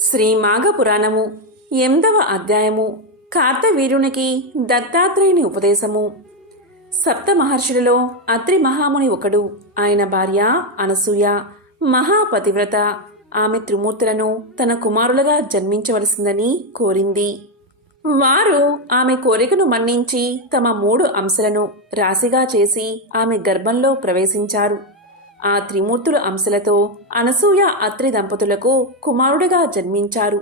శ్రీ మాఘపురాణము 8వ అధ్యాయము కార్తవీర్యునికి దత్తాత్రేయుని ఉపదేశము. సప్త మహర్షులలో అత్రి మహాముని ఒకడు. ఆయన భార్య అనసూయ మహాపతివ్రత. ఆమె త్రిమూర్తులను తన కుమారులుగా జన్మించవలసిందని కోరింది. వారు ఆమె కోరికను మన్నించి తమ 3 అంశలను రాశిగా చేసి ఆమె గర్భంలో ప్రవేశించారు. ఆ త్రిమూర్తుల అంశలతో అనసూయ అత్రి దంపతులకు కుమారుడిగా జన్మించారు.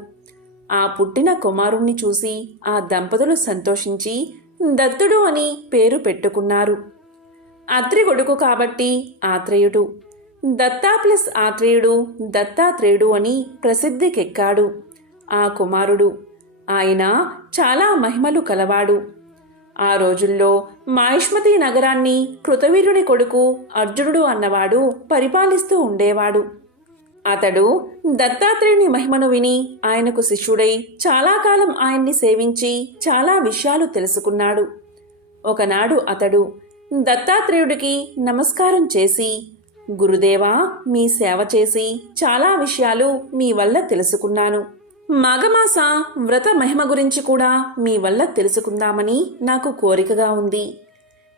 ఆ పుట్టిన కుమారుణ్ణి చూసి ఆ దంపతులు సంతోషించి దత్తుడు అని పేరు పెట్టుకున్నారు. అత్రి కొడుకు కాబట్టి ఆత్రేయుడు, దత్తా ప్లస్ ఆత్రేయుడు దత్తాత్రేయుడు అని ప్రసిద్ధికెక్కాడు. ఆ కుమారుడు ఆయన చాలా మహిమలు కలవాడు. ఆ రోజుల్లో మాహిష్మతి నగరాన్ని కృతవీర్యుని కొడుకు అర్జునుడు అన్నవాడు పరిపాలిస్తూ ఉండేవాడు. అతడు దత్తాత్రేయుని మహిమను విని ఆయనకు శిష్యుడై చాలా కాలం ఆయన్ని సేవించి చాలా విషయాలు తెలుసుకున్నాడు. ఒకనాడు అతడు దత్తాత్రేయుడికి నమస్కారం చేసి, గురుదేవా, మీ సేవ చేసి చాలా విషయాలు మీ వల్ల తెలుసుకున్నాను. మాఘమాస వ్రత మహిమ గురించి కూడా మీ వల్ల తెలుసుకుందామని నాకు కోరికగా ఉంది.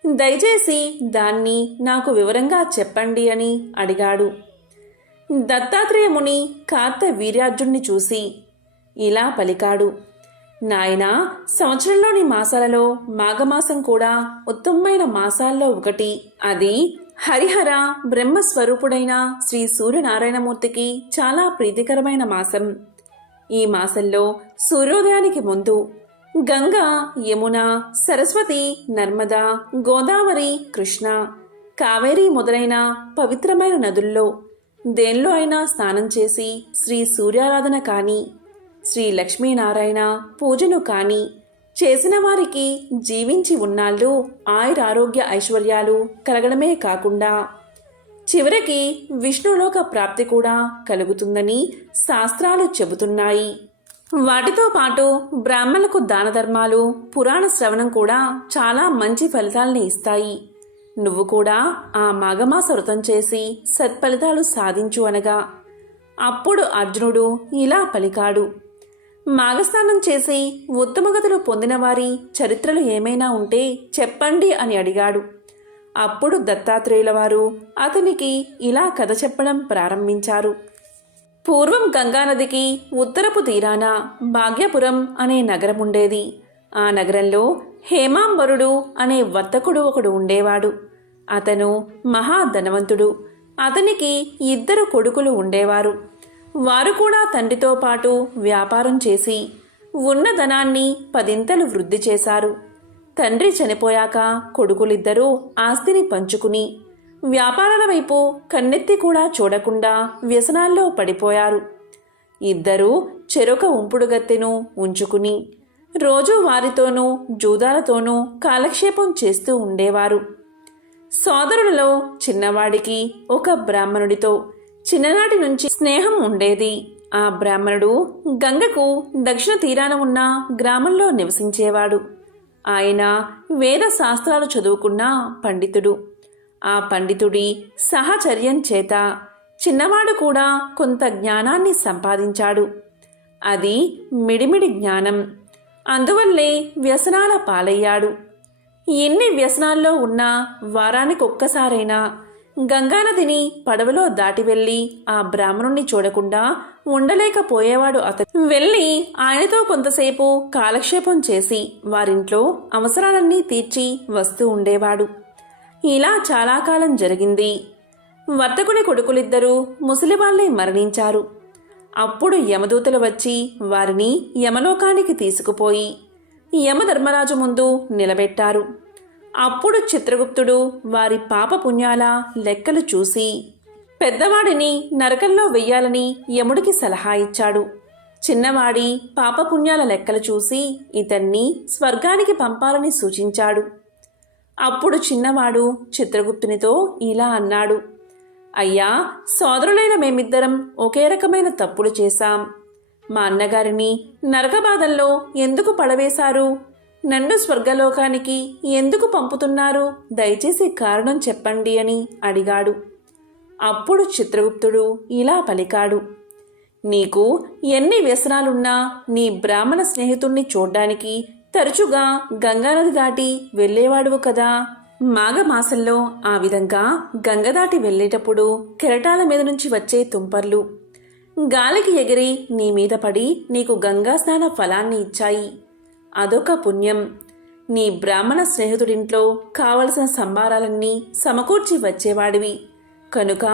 దయచేసి దాన్ని నాకు వివరంగా చెప్పండి అని అడిగాడు. దత్తాత్రేయ ముని కార్తవీర్యార్జున్ని చూసి ఇలా పలికాడు. నాయనా, సంవత్సరంలోని మాసాలలో మాఘమాసం కూడా ఉత్తమమైన మాసాల్లో ఒకటి. అది హరిహర బ్రహ్మస్వరూపుడైన శ్రీ సూర్యనారాయణమూర్తికి చాలా ప్రీతికరమైన మాసం. ఈ మాసంలో సూర్యోదయానికి ముందు గంగా, యమున, సరస్వతి, నర్మదా, గోదావరి, కృష్ణ, కావేరి మొదలైన పవిత్రమైన నదుల్లో దేనిలో అయినా స్నానం చేసి శ్రీ సూర్యారాధన కానీ, శ్రీ లక్ష్మీనారాయణ పూజను కానీ చేసిన వారికి జీవించి ఉన్నాళ్ళు ఆయురారోగ్య ఐశ్వర్యాలు కలగడమే కాకుండా చివరికి విష్ణులోక ప్రాప్తి కూడా కలుగుతుందని శాస్త్రాలు చెబుతున్నాయి. వాటితో పాటు బ్రాహ్మణులకు దాన ధర్మాలు, పురాణ శ్రవణం కూడా చాలా మంచి ఫలితాలని ఇస్తాయి. నువ్వు కూడా ఆ మాఘమాస వ్రతం చేసి సత్ఫలితాలు సాధించు అనగా అప్పుడు అర్జునుడు ఇలా పలికాడు. మాఘస్నానం చేసి ఉత్తమగతులు పొందిన వారి చరిత్రలు ఏమైనా ఉంటే చెప్పండి అని అడిగాడు. అప్పుడు దత్తాత్రేయుల వారు అతనికి ఇలా కథ చెప్పడం ప్రారంభించారు. పూర్వం గంగానదికి ఉత్తరపు తీరాన భాగ్యపురం అనే నగరం ఉండేది. ఆ నగరంలో హేమాంబరుడు అనే వర్తకుడు ఒకడు ఉండేవాడు. అతను మహాధనవంతుడు. అతనికి 2 కొడుకులు ఉండేవారు. వారు కూడా తండ్రితో పాటు వ్యాపారం చేసి ఉన్న ధనాన్ని 10 వృద్ధి చేశారు. తండ్రి చనిపోయాక కొడుకులిద్దరూ ఆస్తిని పంచుకుని వ్యాపారాల వైపు కన్నెత్తి కూడా చూడకుండా వ్యసనాల్లో పడిపోయారు. 2 చెరొక ఉంపుడు గత్తెను ఉంచుకుని రోజూ వారితోనూ జూదాలతోనూ కాలక్షేపం చేస్తూ ఉండేవారు. సోదరులలో చిన్నవాడికి ఒక బ్రాహ్మణుడితో చిన్ననాటి నుంచి స్నేహం ఉండేది. ఆ బ్రాహ్మణుడు గంగకు దక్షిణ తీరాన ఉన్న గ్రామంలో నివసించేవాడు. ఆయన వేద శాస్త్రాలు చదువుకున్న పండితుడు. ఆ పండితుడి సహచర్యం చేత చిన్నవాడు కూడా కొంత జ్ఞానాన్ని సంపాదించాడు. అది మిడిమిడి జ్ఞానం. అందువల్లే వ్యసనాల పాలయ్యాడు. ఎన్ని వ్యసనాల్లో ఉన్నా వారానికొక్కసారైనా గంగానదిని పడవలో దాటి వెళ్ళి ఆ బ్రాహ్మణుణ్ణి చూడకుండా ఉండలేకపోయేవాడు. అతను వెళ్ళి ఆయనతో కొంతసేపు కాలక్షేపం చేసి వారింట్లో అవసరాలన్నీ తీర్చి వస్తూ ఉండేవాడు. ఇలా చాలా కాలం జరిగింది. వర్తకుని కొడుకులిద్దరూ ముసలివాళ్లే మరణించారు. అప్పుడు యమదూతలు వచ్చి వారిని యమలోకానికి తీసుకుపోయి యమధర్మరాజు ముందు నిలబెట్టారు. అప్పుడు చిత్రగుప్తుడు వారి పాపపుణ్యాల లెక్కలు చూసి పెద్దవాడిని నరకంలో వెయ్యాలని యముడికి సలహా ఇచ్చాడు. చిన్నవాడి పాపపుణ్యాల లెక్కలు చూసి ఇతన్ని స్వర్గానికి పంపాలని సూచించాడు. అప్పుడు చిన్నవాడు చిత్రగుప్తునితో ఇలా అన్నాడు. అయ్యా, సోదరులైన మేమిద్దరం ఒకే రకమైన తప్పులు చేశాం. మా అన్నగారిని నరకబాధల్లో ఎందుకు పడవేశారు? నన్ను స్వర్గలోకానికి ఎందుకు పంపుతున్నారు? దయచేసి కారణం చెప్పండి అని అడిగాడు. అప్పుడు చిత్రగుప్తుడు ఇలా పలికాడు. నీకు ఎన్ని వ్యసనాలున్నా నీ బ్రాహ్మణ స్నేహితుణ్ణి చూడ్డానికి తరచుగా గంగానది దాటి వెళ్ళేవాడువు కదా. మాఘమాసంలో ఆ విధంగా గంగ దాటి వెళ్ళేటప్పుడు కెరటాల మీద నుంచి వచ్చే తుంపర్లు గాలికి ఎగిరి నీ మీద పడి నీకు గంగా స్నాన ఫలాన్ని ఇచ్చాయి. అదొక పుణ్యం. నీ బ్రాహ్మణ స్నేహితుడింట్లో కావలసిన సంబారాలన్నీ సమకూర్చి వచ్చేవాడివి కనుక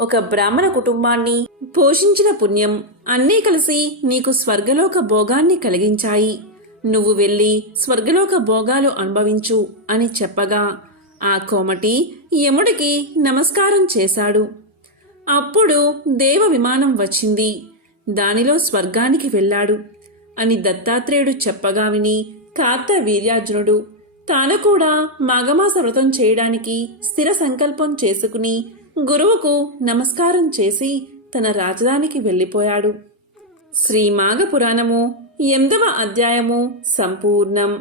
ఒక బ్రాహ్మణ కుటుంబాన్ని పోషించిన పుణ్యం అన్నీ కలిసి నీకు స్వర్గలోక భోగాన్ని కలిగించాయి. నువ్వు వెళ్ళి స్వర్గలోక భోగాలు అనుభవించు అని చెప్పగా ఆ కోమటి యముడికి నమస్కారం చేశాడు. అప్పుడు దేవ విమానం వచ్చింది. దానిలో స్వర్గానికి వెళ్ళాడు అని దత్తాత్రేయుడు చెప్పగా విని కార్తవీర్యార్జునుడు తాను కూడా మాఘమాస వ్రతం చేయడానికి స్థిర సంకల్పం చేసుకుని గురువుకు నమస్కారం చేసి తన రాజధానికి వెళ్ళిపోయాడు. శ్రీ మాఘ పురాణము 8వ అధ్యాయము సంపూర్ణం.